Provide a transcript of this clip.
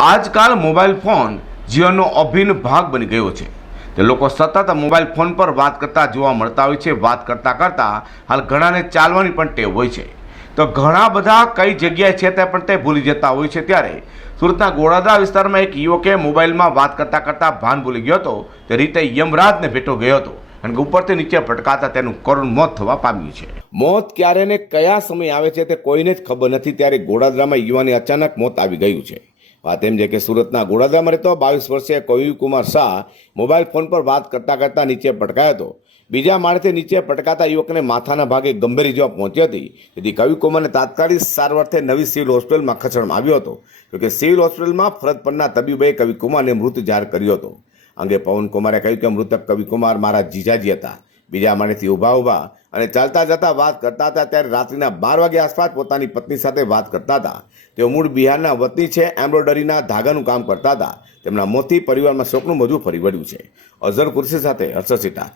આજકાલ mobile phone જીવનનો અભિન્ન ભાગ બની ગયો છે. તે લોકો સતત મોબાઈલ ફોન પર વાત કરતા જોવા મળતા હોય છે. વાત કરતાં કરતાં હાલ ઘણાને ચાલવાની પણ ટેવ હોય છે. તો ઘણા બધા કઈ જગ્યાએ છે તે પણ તે ભૂલી જતા હોય છે. ત્યારે સુરતના ગોળાદરા વિસ્તારમાં એક યુવકે મોબાઈલમાં વાત કરતાં કરતાં ભાન ભૂલી ગયો હતો. તે રીતે યમરાજને ભેટો ગયો હતો અને ઉપરથી નીચે ભટકાતા તેનું કરુણ મોત થવા પામ્યું છે. મોત ક્યારે ને કયા સમય આવે છે તે કોઈને જ ખબર નથી. ત્યારે ગોળાદરામાં યુવાને અચાનક મોત આવી ગયું છે. વાત એમ છે કે સુરતના ગોળાદરામાં રહેતો બાવીસ વર્ષીય કવિકુમાર શાહ મોબાઈલ ફોન પર વાત કરતા કરતા નીચે પટકાયો હતો. બીજા માળેથી નીચે પટકાતા યુવકને માથાના ભાગે ગંભીર ઇજા પહોંચી હતી. તેથી કવિકુમારને તાત્કાલિક સારવારથી નવી સિવિલ હોસ્પિટલમાં ખસેડવામાં આવ્યો હતો. જોકે સિવિલ હોસ્પિટલમાં ફરજ પરના તબીબે કવિકુમારને મૃત જાહેર કર્યો હતો. અંગે પવનકુમારે કહ્યું કે મૃતક કવિકુમાર મારા જીજાજી હતા. બીજા માળેથી ઊભા ઊભા અને ચાલતા જતા વાત કરતા હતા ત્યારે રાત્રિના બાર વાગ્યા આસપાસ પોતાની પત્ની સાથે વાત કરતા હતા. તેઓ મૂળ બિહારના વતની છે, એમ્બ્રોઇડરીના ધાગાનું કામ કરતા હતા. તેમના મોતથી પરિવારમાં શોકનું મોજું ફરી વળ્યું છે. અઝર કુર્સી સાથે હર્ષદ સિટા.